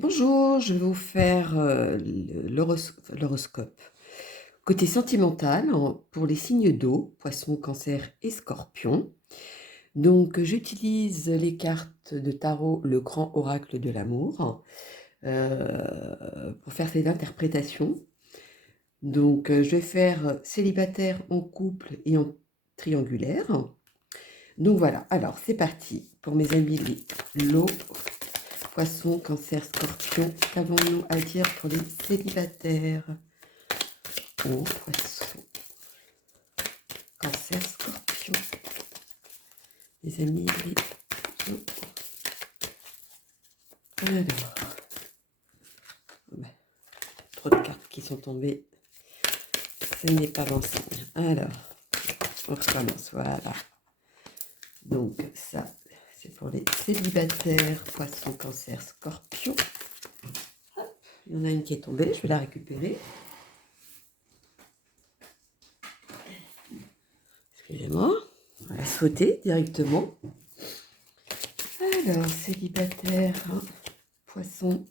Bonjour, je vais vous faire l'horoscope. Côté sentimental, pour les signes d'eau, poisson, cancer et scorpion. Donc, j'utilise les cartes de tarot, le grand oracle de l'amour, pour faire ces interprétations. Donc, je vais faire célibataire, en couple et en triangulaire. Donc voilà, alors c'est parti pour mes amis l'eau. Poisson, cancer, scorpion, qu'avons-nous à dire pour les célibataires? Oh, poisson, cancer, scorpion. Les amis, les eaux. Alors, ouais, trop de cartes qui sont tombées. Ce n'est pas bon signe. Alors, on recommence, voilà. Donc, ça, c'est pour les célibataires, poisson, cancer, scorpion. Il y en a une qui est tombée, je vais la récupérer. Excusez-moi, on va sauter directement. Alors, célibataire, hein, poisson,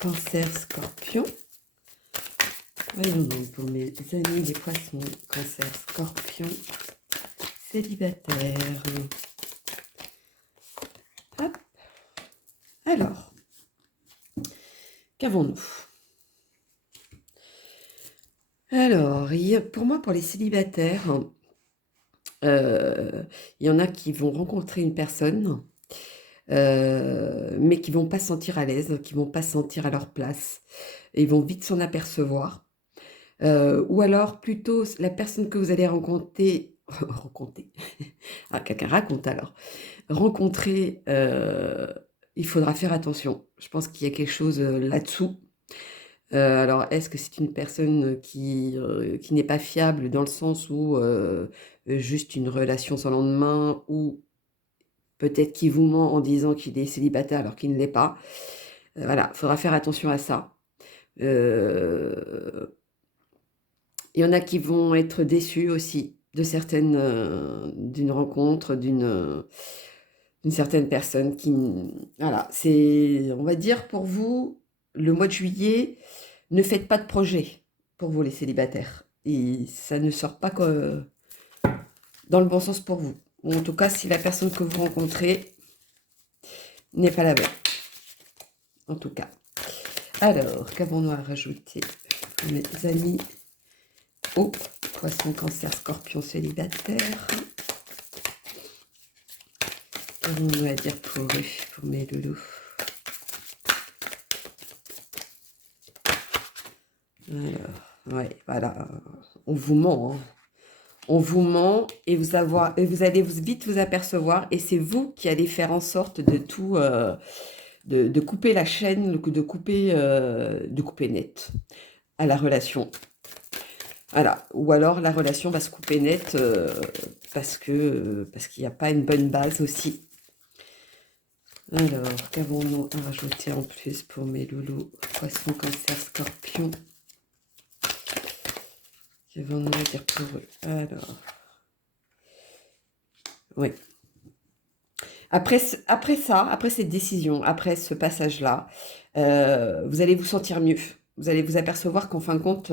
cancer, scorpion. Voyons donc pour mes amis les poissons, cancer, scorpion, célibataire. Hop. Alors, qu'avons-nous? Alors, pour moi, pour les célibataires, il y en a qui vont rencontrer une personne, mais qui vont pas se sentir à l'aise, qui vont pas se sentir à leur place. Et ils vont vite s'en apercevoir. Ou alors plutôt la personne que vous allez rencontrer, rencontrer, ah, quelqu'un raconte alors, rencontrer, il faudra faire attention. Je pense qu'il y a quelque chose là-dessous. Alors, est-ce que c'est une personne qui n'est pas fiable dans le sens où juste une relation sans lendemain, ou peut-être qu'il vous ment en disant qu'il est célibataire alors qu'il ne l'est pas. Voilà, il faudra faire attention à ça. Il y en a qui vont être déçus aussi de d'une rencontre, d'une certaine personne qui, voilà, c'est, on va dire pour vous, le mois de juillet, ne faites pas de projet pour vous les célibataires. Et ça ne sort pas dans le bon sens pour vous. Ou en tout cas, si la personne que vous rencontrez n'est pas la bonne. En tout cas. Alors, qu'avons-nous à rajouter, mes amis? Oh, poisson, cancer, scorpion, célibataire. Qu'avons-nous à dire pour eux, pour mes loulous? Alors, ouais, voilà, on vous ment, hein. On vous ment et vous allez vite vous apercevoir, et c'est vous qui allez faire en sorte de tout, de couper la chaîne, de couper net à la relation. Voilà, ou alors la relation va se couper net parce qu'il n'y a pas une bonne base aussi. Alors, qu'avons-nous à rajouter en plus pour mes loulous? Poisson, cancer, scorpion. Qu'avons-nous à dire pour eux? Alors, oui. Après cette décision, après ce passage-là, vous allez vous sentir mieux. Vous allez vous apercevoir qu'en fin de compte,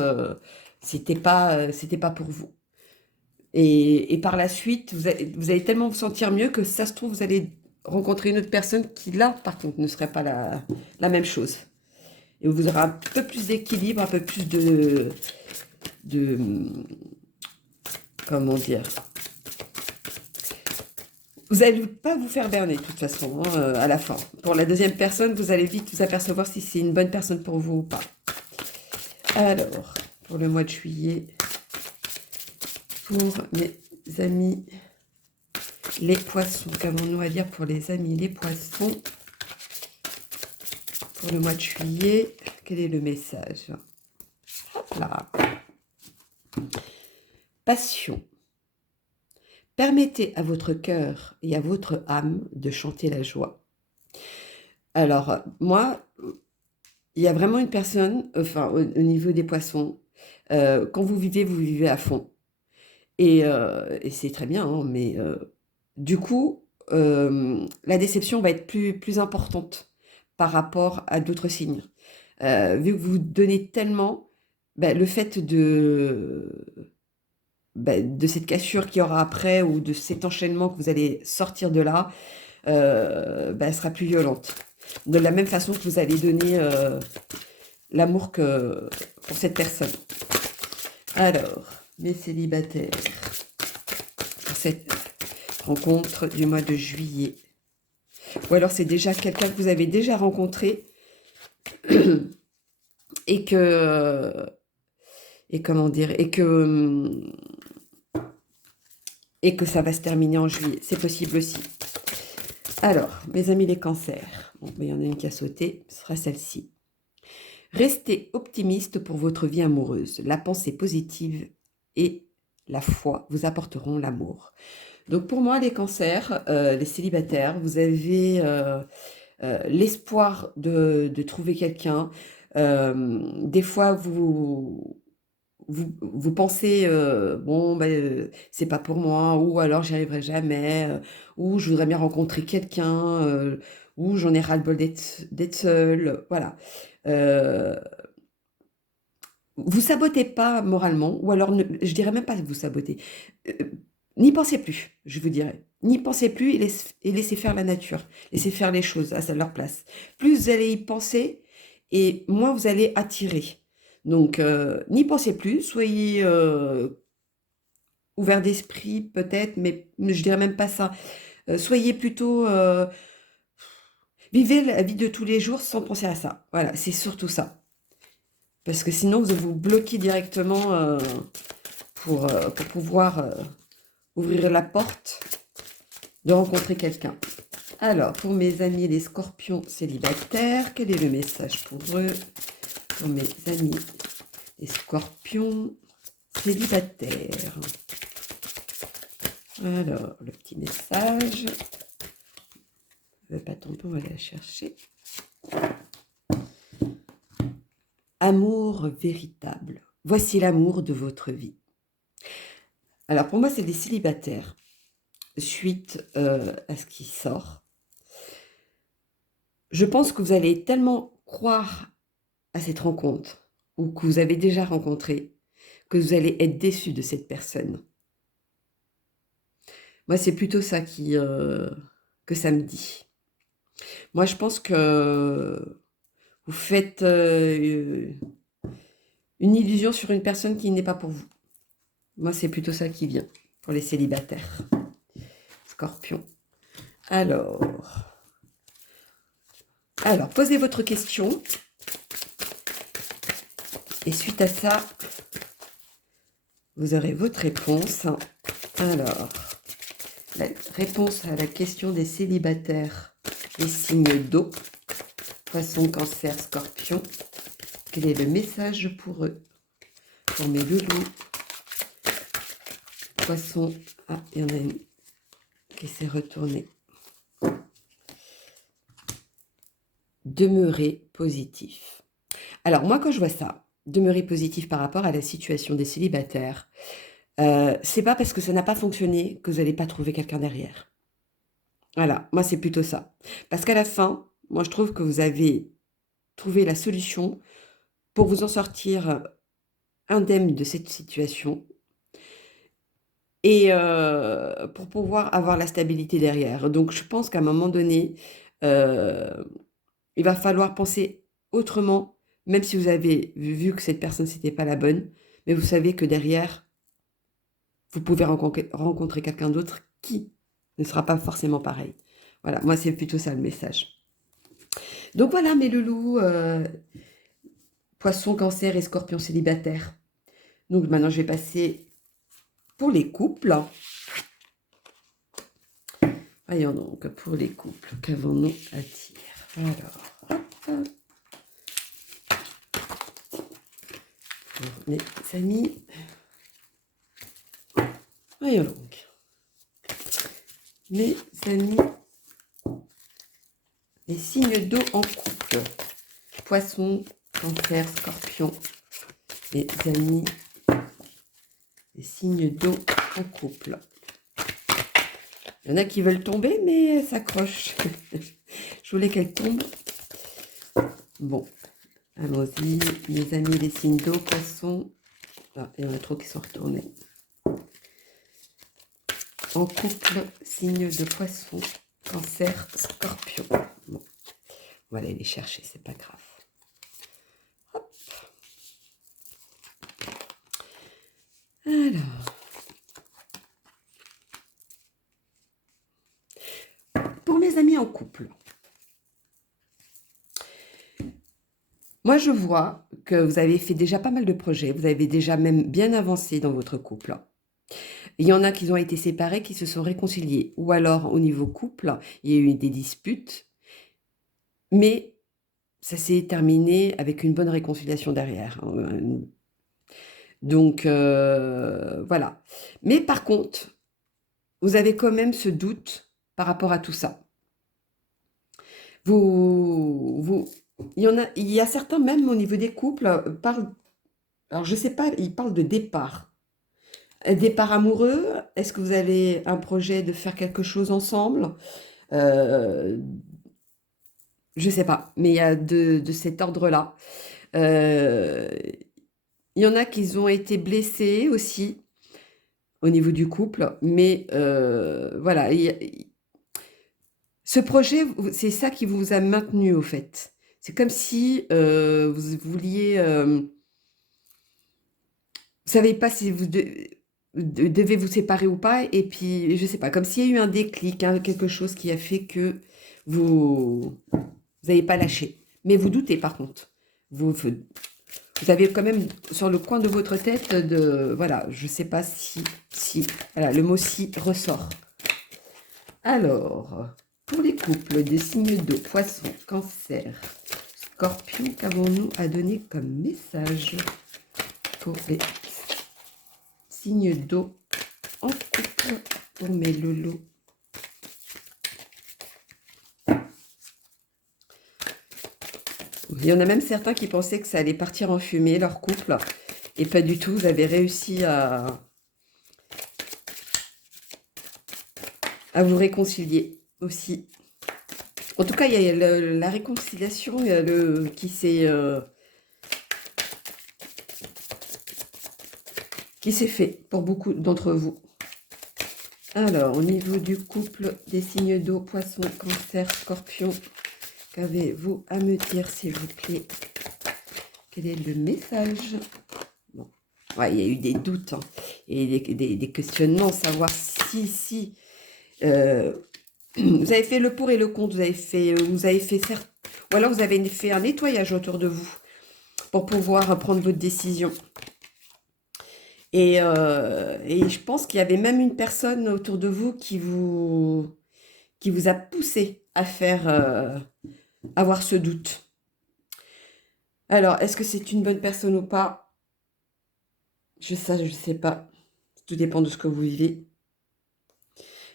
c'était pas pour vous. Et par la suite, vous allez tellement vous sentir mieux que ça se trouve, vous allez rencontrer une autre personne qui, là, par contre, ne serait pas la même chose. Et vous aurez un peu plus d'équilibre, un peu plus de comment dire, vous n'allez pas vous faire berner de toute façon, hein, à la fin. Pour la deuxième personne, vous allez vite vous apercevoir si c'est une bonne personne pour vous ou pas. Alors, pour le mois de juillet, pour mes amis les poissons, qu'avons-nous à dire pour les amis les poissons? Pour le mois de juillet, quel est le message? Hop là. Passion. Permettez à votre cœur et à votre âme de chanter la joie. Alors, moi, il y a vraiment une personne, enfin, au niveau des poissons, quand vous vivez à fond. Et c'est très bien, hein, mais du coup, la déception va être plus importante. par rapport à d'autres signes. Vu que vous donnez tellement, le fait de cette cassure qu'il y aura après ou de cet enchaînement que vous allez sortir de là, elle sera plus violente. De la même façon que vous allez donner l'amour que pour cette personne. Alors, mes célibataires, pour cette rencontre du mois de juillet. Ou alors c'est déjà quelqu'un que vous avez déjà rencontré et que... Et comment dire, et que ça va se terminer en juillet. C'est possible aussi. Alors, mes amis les cancers. Bon, il y en a une qui a sauté, ce sera celle-ci. Restez optimiste pour votre vie amoureuse. La pensée positive et la foi vous apporteront l'amour. Donc pour moi, les cancers, les célibataires, vous avez l'espoir de trouver quelqu'un. Des fois, vous pensez, bon, c'est pas pour moi, ou alors j'y arriverai jamais, ou je voudrais bien rencontrer quelqu'un, ou j'en ai ras-le-bol d'être seule, voilà. Vous sabotez pas moralement, ou alors je dirais même pas vous saboter. N'y pensez plus, je vous dirais. N'y pensez plus et laissez faire la nature. Laissez faire les choses à leur place. Plus vous allez y penser, et moins vous allez attirer. Donc, n'y pensez plus, soyez ouvert d'esprit peut-être, mais je dirais même pas ça. Soyez plutôt... vivez la vie de tous les jours sans penser à ça. Voilà, c'est surtout ça. Parce que sinon, vous vous bloquez directement pour pouvoir ouvrir la porte de rencontrer quelqu'un. Alors, pour mes amis les scorpions célibataires, quel est le message pour eux? Pour mes amis les scorpions célibataires. Alors, le petit message. Ne veut pas tomber, on va aller la chercher. Amour véritable. Voici l'amour de votre vie. Alors, pour moi, c'est des célibataires. Suite à ce qui sort. Je pense que vous allez tellement croire à cette rencontre, ou que vous avez déjà rencontré, que vous allez être déçu de cette personne. Moi, c'est plutôt ça que ça me dit. Moi, je pense que vous faites une illusion sur une personne qui n'est pas pour vous. Moi, c'est plutôt ça qui vient pour les célibataires. Scorpion. Alors, posez votre question. Et suite à ça, vous aurez votre réponse. Alors, la réponse à la question des célibataires, les signes d'eau, poisson, cancer, scorpion. Quel est le message pour eux? Pour mes loulous. Poisson. Ah, il y en a une qui s'est retournée. Demeurer positif. Alors, moi, quand je vois ça, demeurer positif par rapport à la situation des célibataires, c'est pas parce que ça n'a pas fonctionné que vous n'allez pas trouver quelqu'un derrière. Voilà, moi, c'est plutôt ça. Parce qu'à la fin, moi, je trouve que vous avez trouvé la solution pour vous en sortir indemne de cette situation et pour pouvoir avoir la stabilité derrière. Donc, je pense qu'à un moment donné, il va falloir penser autrement, même si vous avez vu que cette personne, c'était pas la bonne, mais vous savez que derrière, vous pouvez rencontrer quelqu'un d'autre qui ne sera pas forcément pareil. Voilà, moi, c'est plutôt ça le message. Donc voilà, mes loulous, poisson, cancer et scorpion célibataire. Donc maintenant, je vais passer pour les couples. Voyons donc, pour les couples, qu'avons-nous à dire? Alors, hop. Pour mes amis. Voyons donc. Mes amis, les signes d'eau en couple. Poisson, cancer, scorpion. Les amis, les signes d'eau en couple. Il y en a qui veulent tomber, mais elles s'accrochent. Je voulais qu'elles tombent. Bon, allons-y, mes amis les signes d'eau, poissons. Ah, il y en a trop qui sont retournés. En couple, signe de poisson, cancer, scorpion. Bon, on va aller les chercher, c'est pas grave. Hop. Alors, pour mes amis en couple, moi je vois que vous avez fait déjà pas mal de projets, vous avez déjà même bien avancé dans votre couple. Il y en a qui ont été séparés, qui se sont réconciliés. Ou alors, au niveau couple, il y a eu des disputes, mais ça s'est terminé avec une bonne réconciliation derrière. Donc, voilà. Mais par contre, vous avez quand même ce doute par rapport à tout ça. Il y a certains, même au niveau des couples, parlent, alors je sais pas, ils parlent de départ. Départ amoureux, est-ce que vous avez un projet de faire quelque chose ensemble? Euh, je sais pas, mais il y a de cet ordre-là. Euh, il y en a qui ont été blessés aussi au niveau du couple, mais voilà. Ce projet, c'est ça qui vous a maintenu au fait. C'est comme si vous vouliez, vous savez pas si vous devez vous séparer ou pas, et puis je sais pas, comme s'il y a eu un déclic, hein, quelque chose qui a fait que vous n'avez pas lâché. Mais vous doutez par contre. Vous avez quand même sur le coin de votre tête voilà, je sais pas si, voilà, le mot si ressort. Alors, pour les couples des signes d'eau, poisson, cancer, scorpion, qu'avons-nous à donner comme message pour les signes d'eau en couple pour mes loulous? Il y en a même certains qui pensaient que ça allait partir en fumée, leur couple, et pas du tout. Vous avez réussi à vous réconcilier aussi. En tout cas, il y a la réconciliation qui s'est fait pour beaucoup d'entre vous. Alors, au niveau du couple des signes d'eau, poisson, cancer, scorpion, qu'avez-vous à me dire, s'il vous plaît? Quel est le message? Bon. Ouais, il y a eu des doutes, hein, et des questionnements, savoir si vous avez fait le pour et le contre, vous avez fait certes, ou alors vous avez fait un nettoyage autour de vous pour pouvoir prendre votre décision. Et je pense qu'il y avait même une personne autour de vous qui vous a poussé à faire avoir ce doute. Alors, est-ce que c'est une bonne personne ou pas? Je sais pas. Tout dépend de ce que vous vivez.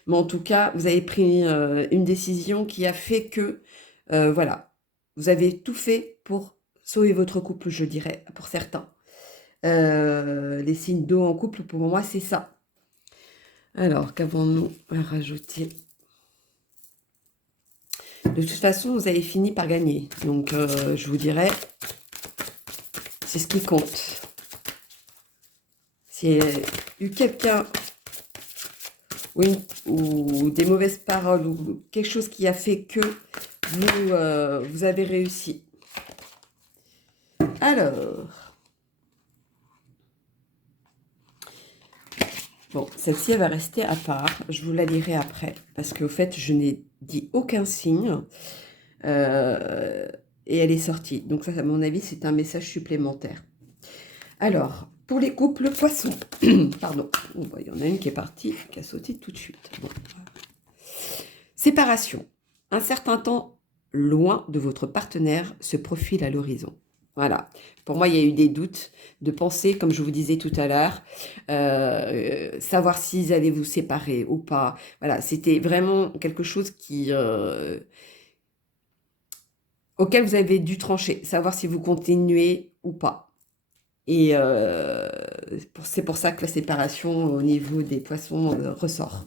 Mais en tout cas, vous avez pris une décision qui a fait que, voilà, vous avez tout fait pour sauver votre couple, je dirais, pour certains. Les signes d'eau en couple, pour moi, c'est ça. Alors, qu'avons-nous à rajouter? De toute façon, vous avez fini par gagner. Donc, je vous dirais, c'est ce qui compte. S'il y a eu quelqu'un ou des mauvaises paroles ou quelque chose qui a fait que vous avez réussi. Alors, bon, celle-ci, elle va rester à part. Je vous la lirai après parce qu'au fait, je n'ai dit aucun signe et elle est sortie. Donc ça, à mon avis, c'est un message supplémentaire. Alors, pour les couples poissons, pardon, il y en a une qui est partie, qui a sauté tout de suite. Bon. Séparation. Un certain temps loin de votre partenaire se profile à l'horizon. Voilà. Pour moi, il y a eu des doutes, de penser, comme je vous disais tout à l'heure, savoir s'ils allaient vous séparer ou pas. Voilà, c'était vraiment quelque chose auquel vous avez dû trancher, savoir si vous continuez ou pas. Et c'est pour ça que la séparation au niveau des poissons ressort.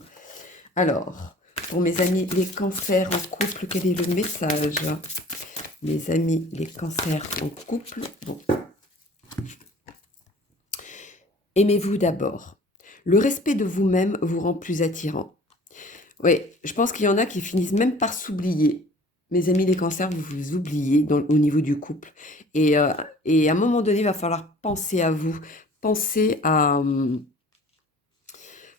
Alors, pour mes amis les cancers en couple, quel est le message? mes amis, les cancers en couple. Bon. Aimez-vous d'abord. Le respect de vous-même vous rend plus attirant. Oui, je pense qu'il y en a qui finissent même par s'oublier. Mes amis les cancers, vous vous oubliez au niveau du couple. Et à un moment donné, il va falloir penser à vous. Penser à...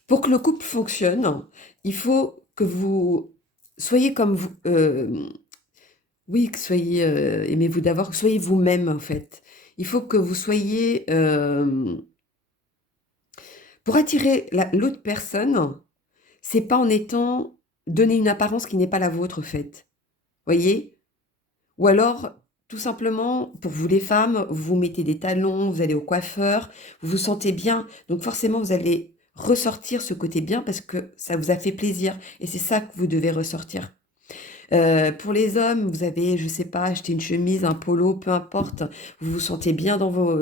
Pour que le couple fonctionne, il faut que vous soyez comme vous. Oui, que soyez... aimez-vous d'abord, que soyez vous-même en fait. Il faut que vous soyez... pour attirer l'autre personne, c'est pas en étant... donner une apparence qui n'est pas la vôtre, en fait. Voyez? Ou alors, tout simplement, pour vous les femmes, vous mettez des talons, vous allez au coiffeur, vous vous sentez bien. Donc forcément, vous allez ressortir ce côté bien parce que ça vous a fait plaisir. Et c'est ça que vous devez ressortir. Pour les hommes, vous avez, je sais pas, acheté une chemise, un polo, peu importe. Vous vous sentez bien dans vos...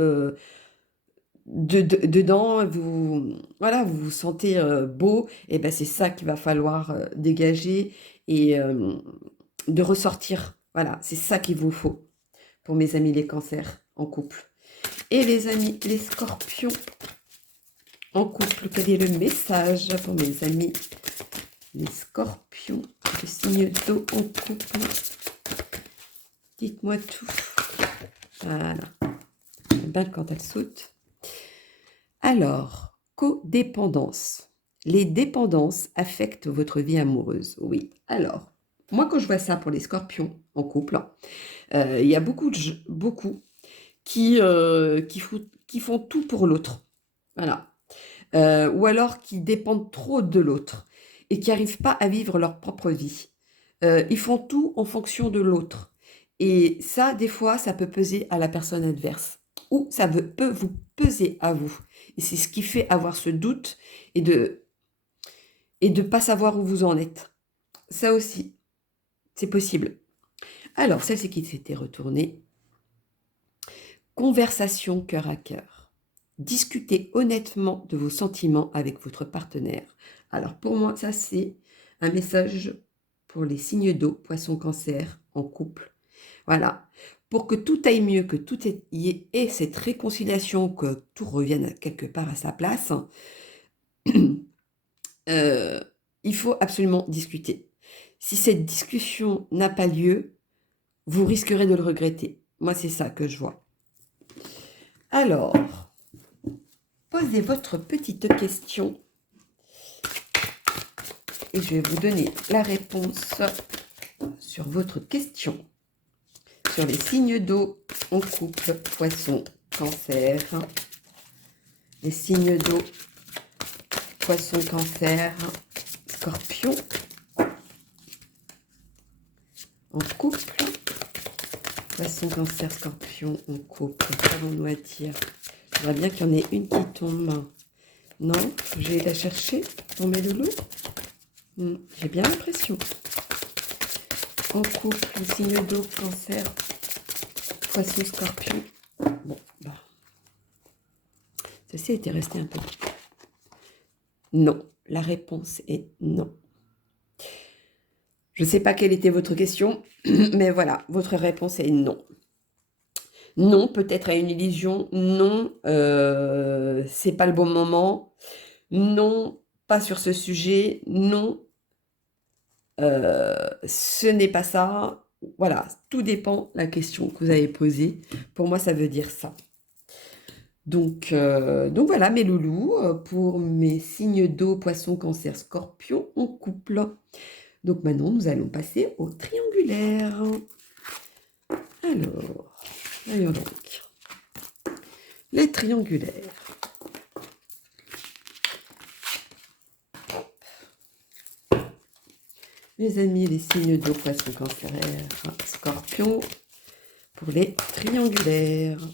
dedans, voilà, vous vous sentez beau. Et ben c'est ça qu'il va falloir dégager et de ressortir. Voilà, c'est ça qu'il vous faut pour mes amis les cancers en couple. Et les amis les scorpions en couple, quel est le message pour mes amis les scorpions, le signe d'eau en couple? Dites-moi tout. Voilà. J'aime bien quand elle saute. Alors, codépendance. Les dépendances affectent votre vie amoureuse. Oui. Alors, moi, quand je vois ça pour les scorpions en couple, il y a beaucoup qui font tout pour l'autre. Voilà. Ou alors qui dépendent trop de l'autre et qui n'arrivent pas à vivre leur propre vie. Ils font tout en fonction de l'autre. Et ça, des fois, ça peut peser à la personne adverse. Ou ça peut vous peser à vous. Et c'est ce qui fait avoir ce doute et de pas savoir où vous en êtes. Ça aussi, c'est possible. Alors, celle qui s'était retournée. Conversation cœur à cœur. Discutez honnêtement de vos sentiments avec votre partenaire. Alors, pour moi, ça, c'est un message pour les signes d'eau, poisson, cancer, en couple. Voilà. Pour que tout aille mieux, que tout y ait cette réconciliation, que tout revienne quelque part à sa place, il faut absolument discuter. Si cette discussion n'a pas lieu, vous risquerez de le regretter. Moi, c'est ça que je vois. Alors, posez votre petite question et je vais vous donner la réponse sur votre question. Sur les signes d'eau en couple, poisson, cancer. Les signes d'eau, poisson, cancer, scorpion. En couple, poisson, cancer, scorpion, en couple. Qu'avons-nous à dire? J'aimerais bien qu'il y en ait une qui tombe. Non, je vais la chercher pour mes loulous. J'ai bien l'impression. En couple, le signe d'eau, cancer, poisson, scorpion. Bon, bah. Ceci était resté un peu. Non, la réponse est non. Je ne sais pas quelle était votre question, mais voilà, votre réponse est non. Non, peut-être à une illusion. Non, c'est pas le bon moment. Non, pas sur ce sujet. Non, ce n'est pas ça. Voilà, tout dépend de la question que vous avez posée. Pour moi, ça veut dire ça. Donc voilà, mes loulous, pour mes signes d'eau, poisson, cancer, scorpion en couple. Donc maintenant, nous allons passer au triangulaire. Alors, voyons donc. Les triangulaires. Mes amis, les signes d'eau, poisson, cancer, scorpion. Pour les triangulaires.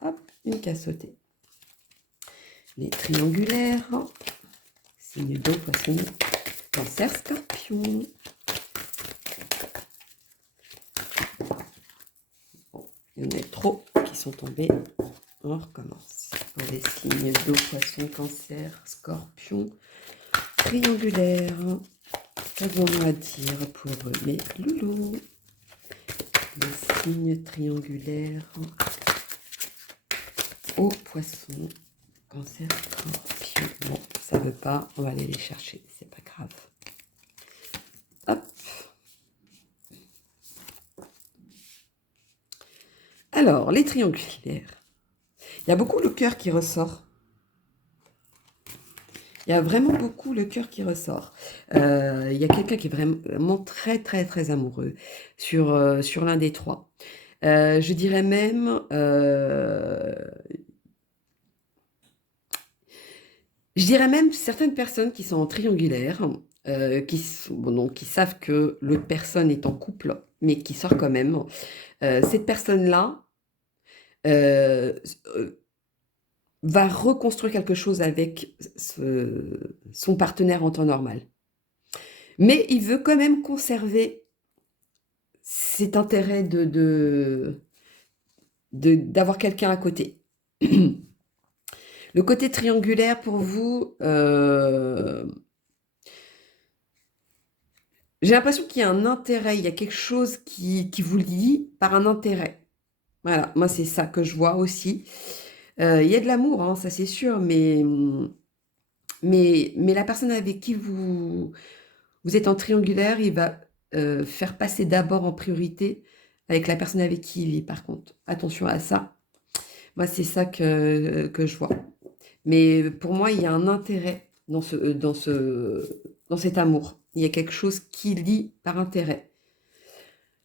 Hop, une qui a sauté. Les triangulaires. Signes d'eau, poisson, cancer, scorpion. Bon, il y en a trop qui sont tombés. On recommence. Pour les signes d'eau, poisson, cancer, scorpion, triangulaire. Qu'avons-nous à dire pour mes loulous? Les signes triangulaires au poisson, cancer, scorpion. Bon, ça veut pas, on va aller les chercher, c'est pas grave. Hop. Alors, les triangulaires. Il y a beaucoup le cœur qui ressort. Il y a vraiment beaucoup le cœur qui ressort. Il y a quelqu'un qui est vraiment très, très, très amoureux sur l'un des trois. Je dirais même... certaines personnes qui sont en triangulaire, qui savent que l'autre personne est en couple, mais qui sort quand même. Cette personne-là va reconstruire quelque chose avec son partenaire en temps normal. Mais il veut quand même conserver cet intérêt d'avoir quelqu'un à côté. Le côté triangulaire pour vous, j'ai l'impression qu'il y a un intérêt, il y a quelque chose qui vous lie par un intérêt. Voilà, moi c'est ça que je vois aussi. Il y a de l'amour, hein, ça c'est sûr, mais la personne avec qui vous êtes en triangulaire, il va faire passer d'abord en priorité avec la personne avec qui il vit, par contre. Attention à ça. Moi, c'est ça que je vois. Mais pour moi, il y a un intérêt dans cet amour. Il y a quelque chose qui lie par intérêt.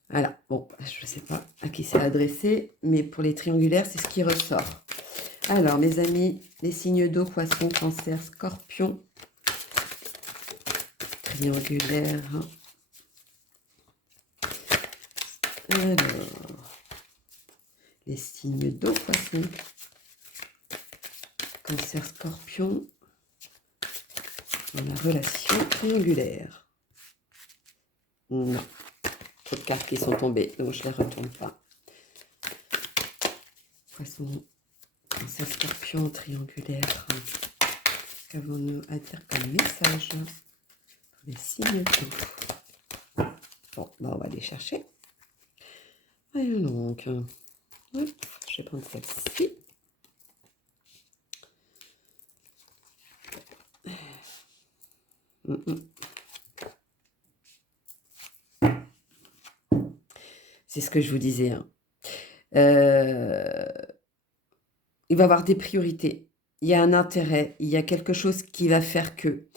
Voilà. Bon, je ne sais pas à qui c'est adressé, mais pour les triangulaires, c'est ce qui ressort. Alors, mes amis, les signes d'eau, poisson, cancer, scorpion, triangulaire. Alors, les signes d'eau, poisson, cancer, scorpion, dans la relation triangulaire. Non, trop de cartes qui sont tombées, donc je ne les retourne pas. Poisson, cancer, scorpion, triangulaire. Qu'avons-nous à dire comme message pour les signes d'eau? Bon, bah on va les chercher. Voyons donc. Hop, je vais prendre celle-ci. C'est ce que je vous disais. Hein. Il va y avoir des priorités. Il y a un intérêt. Il y a quelque chose qui va faire que.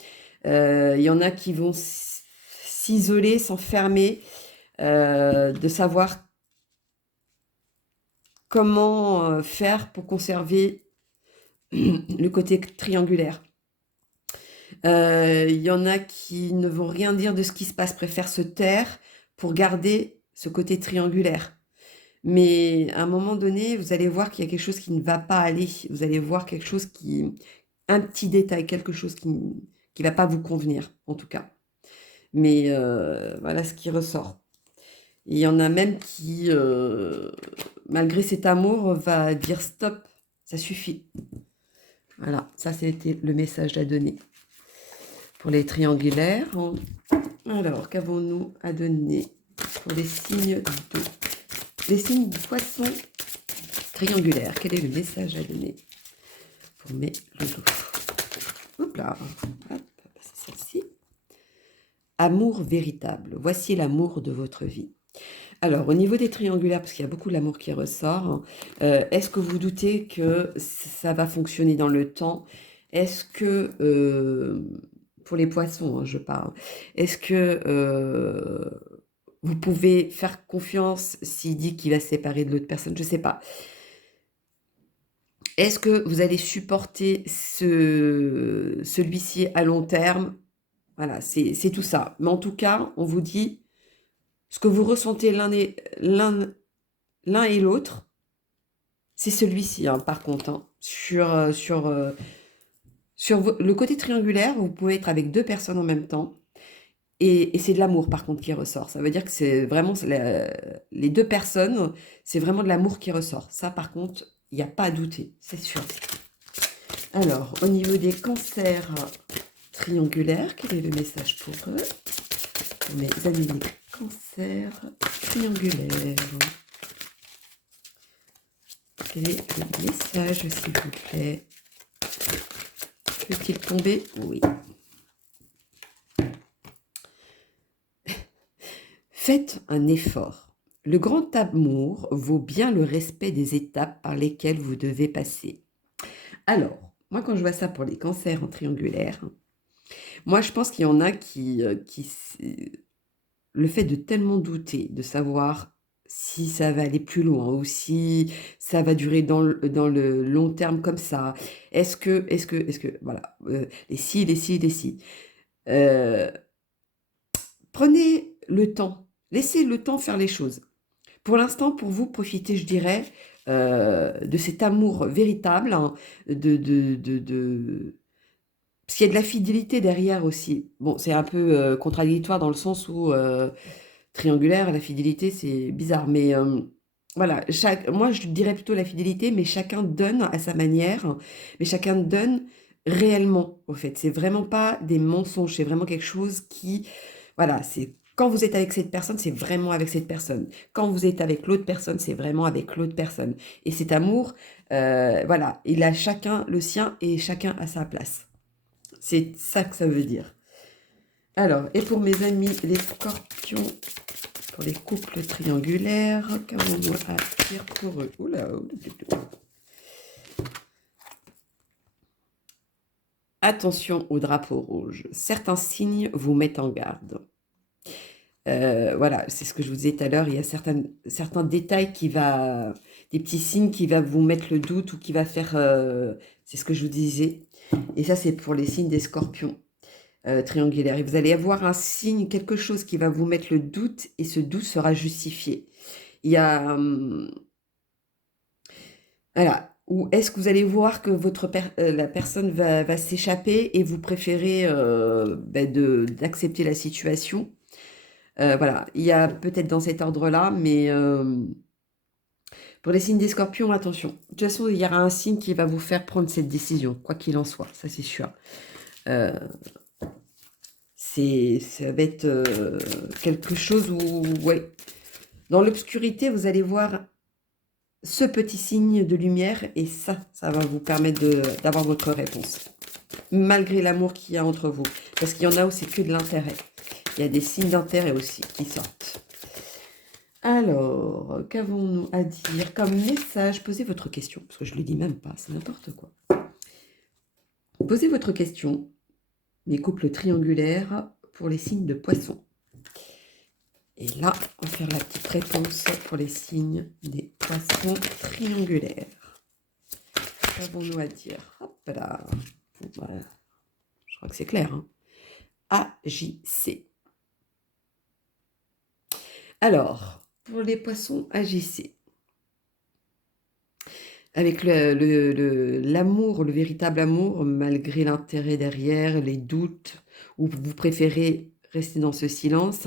Il y en a qui vont s'isoler, s'enfermer, de savoir comment faire pour conserver le côté triangulaire. Il y en a qui ne vont rien dire de ce qui se passe, préfèrent se taire pour garder ce côté triangulaire. Mais à un moment donné, vous allez voir qu'il y a quelque chose qui ne va pas aller. Vous allez voir quelque chose un petit détail, quelque chose qui ne va pas vous convenir, en tout cas. Mais voilà ce qui ressort. Il y en a même qui, malgré cet amour, va dire stop, ça suffit. Voilà, ça c'était le message à donner. Pour les triangulaires, alors qu'avons-nous à donner pour les signes d'eau? Les signes du poisson triangulaire, quel est le message à donner pour mes rideaux? Hop là, hop, c'est celle-ci. Amour véritable, voici l'amour de votre vie. Alors, au niveau des triangulaires, parce qu'il y a beaucoup l'amour qui ressort, est-ce que vous doutez que ça va fonctionner dans le temps? Est-ce que, pour les poissons, hein, je parle, est-ce que vous pouvez faire confiance s'il dit qu'il va se séparer de l'autre personne? Je ne sais pas. Est-ce que vous allez supporter celui-ci à long terme? Voilà, c'est tout ça. Mais en tout cas, on vous dit ce que vous ressentez l'un et l'autre, c'est celui-ci, hein, par contre. Hein. Sur le côté triangulaire, vous pouvez être avec 2 personnes en même temps. Et c'est de l'amour, par contre, qui ressort. Ça veut dire que c'est vraiment les 2 personnes, c'est vraiment de l'amour qui ressort. Ça, par contre, il n'y a pas à douter, c'est sûr. Alors, au niveau des cancers triangulaires, quel est le message pour eux? Pour mes amis les cancers triangulaire. Quel est le message, s'il vous plaît? Peut-il tomber? Oui. Faites un effort. Le grand amour vaut bien le respect des étapes par lesquelles vous devez passer. Alors, moi, quand je vois ça pour les cancers en triangulaire, moi, je pense qu'il y en a le fait de tellement douter, de savoir si ça va aller plus loin ou si ça va durer dans le long terme comme ça. Voilà, les si. Euh, Prenez le temps, laissez le temps faire les choses. Pour l'instant, pour vous, profitez, je dirais, de cet amour véritable, hein, parce qu'il y a de la fidélité derrière aussi. Bon, c'est un peu contradictoire dans le sens où triangulaire, la fidélité, c'est bizarre, mais voilà, moi je dirais plutôt la fidélité, mais chacun donne à sa manière, mais chacun donne réellement, au fait. C'est vraiment pas des mensonges, c'est vraiment quelque chose qui, voilà, c'est quand vous êtes avec cette personne, c'est vraiment avec cette personne. Quand vous êtes avec l'autre personne, c'est vraiment avec l'autre personne. Et cet amour, voilà, il a chacun le sien et chacun à sa place. C'est ça que ça veut dire. Alors, et pour mes amis les scorpions, pour les couples triangulaires, qu'avons-nous à dire pour eux? Oula, attention au drapeau rouge. Certains signes vous mettent en garde. Voilà, c'est ce que je vous disais tout à l'heure. Il y a certains détails des petits signes qui va vous mettre le doute ou qui va faire. C'est ce que je vous disais. Et ça, c'est pour les signes des scorpions. Triangulaire. Et vous allez avoir un signe, quelque chose qui va vous mettre le doute et ce doute sera justifié. Il y a... voilà. Ou est-ce que vous allez voir que la personne va s'échapper et vous préférez d'accepter la situation. Voilà. Il y a peut-être dans cet ordre-là, mais pour les signes des scorpions, attention. De toute façon, il y aura un signe qui va vous faire prendre cette décision, quoi qu'il en soit. Ça, c'est sûr. Ça va être quelque chose où, ouais, dans l'obscurité, vous allez voir ce petit signe de lumière et ça va vous permettre d'avoir votre réponse. Malgré l'amour qu'il y a entre vous. Parce qu'il y en a où c'est que de l'intérêt. Il y a des signes d'intérêt aussi qui sortent. Alors, qu'avons-nous à dire comme message? Posez votre question, parce que je ne le dis même pas, c'est n'importe quoi. Posez votre question, mes couples triangulaires pour les signes de poisson. Et là, on va faire la petite réponse pour les signes des poissons triangulaires. Qu'avons-nous à dire? Hop là. Voilà. Je crois que c'est clair. Hein. Agissez. Alors, pour les poissons, agissez. Avec l'amour, le véritable amour, malgré l'intérêt derrière, les doutes, ou vous préférez rester dans ce silence,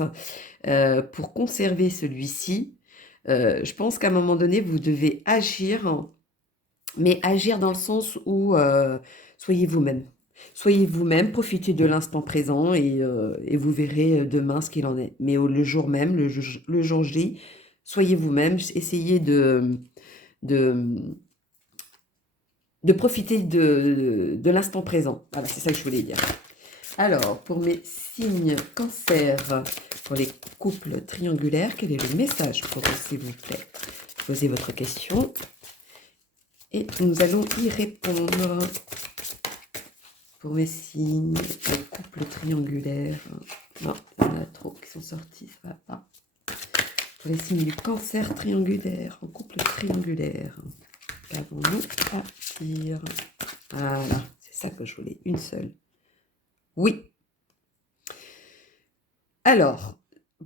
pour conserver celui-ci, je pense qu'à un moment donné, vous devez agir, mais agir dans le sens où soyez vous-même. Soyez vous-même, profitez de l'instant présent et vous verrez demain ce qu'il en est. Mais le jour même, le jour J, soyez vous-même, essayez de profiter de l'instant présent. Voilà, c'est ça que je voulais dire. Alors, pour mes signes cancer, pour les couples triangulaires, quel est le message pour vous, s'il vous plaît? Posez votre question et nous allons y répondre. Pour mes signes, les couples triangulaires, non, il y en a trop qui sont sortis, ça va pas. Pour les signes du cancer triangulaire, en couple triangulaire, qu'avons-nous à dire? Voilà, c'est ça que je voulais, une seule. Oui. Alors,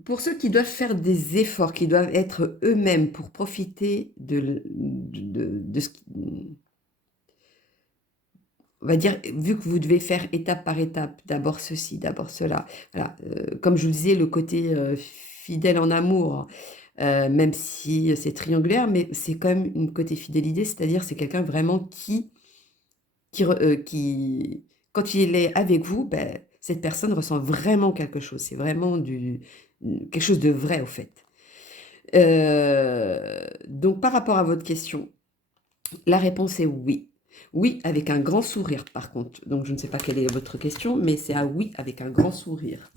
pour ceux qui doivent faire des efforts, qui doivent être eux-mêmes pour profiter de ce qui... On va dire, vu que vous devez faire étape par étape, d'abord ceci, d'abord cela. Voilà, comme je vous disais, le côté fidèle en amour, même si c'est triangulaire, mais c'est quand même une côté fidélité, c'est-à-dire c'est quelqu'un vraiment qui, quand il est avec vous, ben, cette personne ressent vraiment quelque chose. C'est vraiment quelque chose de vrai, au fait. Donc par rapport à votre question, la réponse est oui. Oui, avec un grand sourire par contre. Donc je ne sais pas quelle est votre question, mais c'est un oui avec un grand sourire.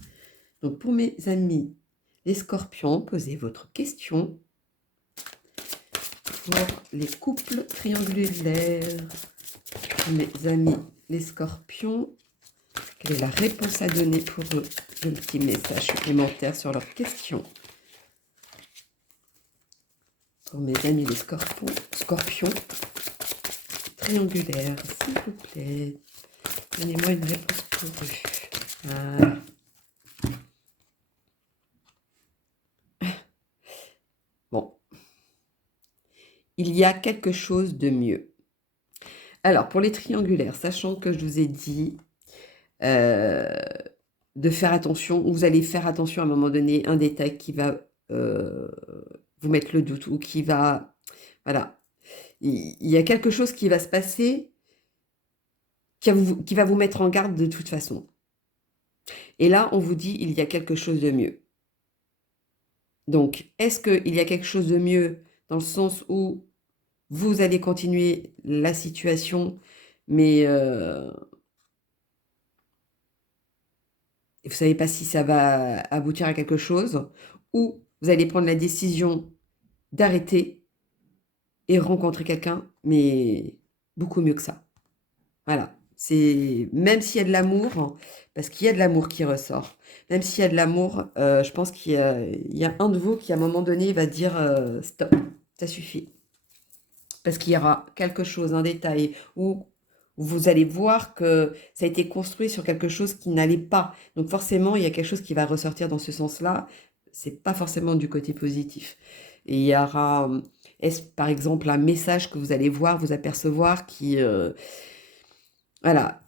Donc pour mes amis les scorpions, posez votre question. Pour les couples triangulaires, mes amis les scorpions, quelle est la réponse à donner pour eux? Un petit message supplémentaire sur leurs questions. Pour mes amis les scorpions triangulaires, s'il vous plaît, donnez-moi une réponse pour eux. Ah. Bon, il y a quelque chose de mieux. Alors, pour les triangulaires, sachant que je vous ai dit de faire attention, vous allez faire attention à un moment donné, un détail qui va vous mettre le doute ou qui va... Voilà. Il y a quelque chose qui va se passer qui va vous mettre en garde de toute façon. Et là, on vous dit, il y a quelque chose de mieux. Donc, est-ce qu'il y a quelque chose de mieux dans le sens où vous allez continuer la situation, mais vous ne savez pas si ça va aboutir à quelque chose, ou vous allez prendre la décision d'arrêter et rencontrer quelqu'un, mais beaucoup mieux que ça. Voilà. C'est même s'il y a de l'amour, parce qu'il y a de l'amour qui ressort, même s'il y a de l'amour, je pense qu'il y a un de vous qui, à un moment donné, va dire stop, ça suffit. Parce qu'il y aura quelque chose, un détail, où vous allez voir que ça a été construit sur quelque chose qui n'allait pas. Donc forcément, il y a quelque chose qui va ressortir dans ce sens-là. C'est pas forcément du côté positif. Et il y aura, est-ce par exemple un message que vous allez voir, vous apercevoir qui, voilà,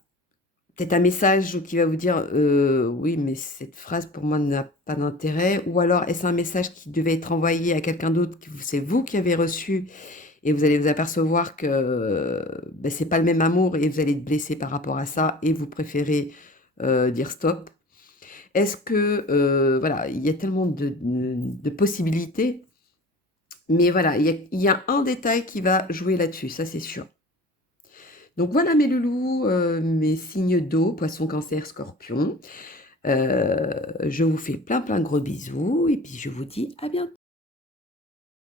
peut-être un message qui va vous dire oui, mais cette phrase pour moi n'a pas d'intérêt. Ou alors est-ce un message qui devait être envoyé à quelqu'un d'autre, que c'est vous qui avez reçu, et vous allez vous apercevoir que ben, c'est pas le même amour et vous allez être blessé par rapport à ça et vous préférez dire stop. Est-ce que, voilà, il y a tellement de possibilités, mais voilà, il y a un détail qui va jouer là-dessus, ça c'est sûr. Donc voilà mes loulous, mes signes d'eau, poisson, cancer, scorpion. Je vous fais plein plein de gros bisous et puis je vous dis à bientôt.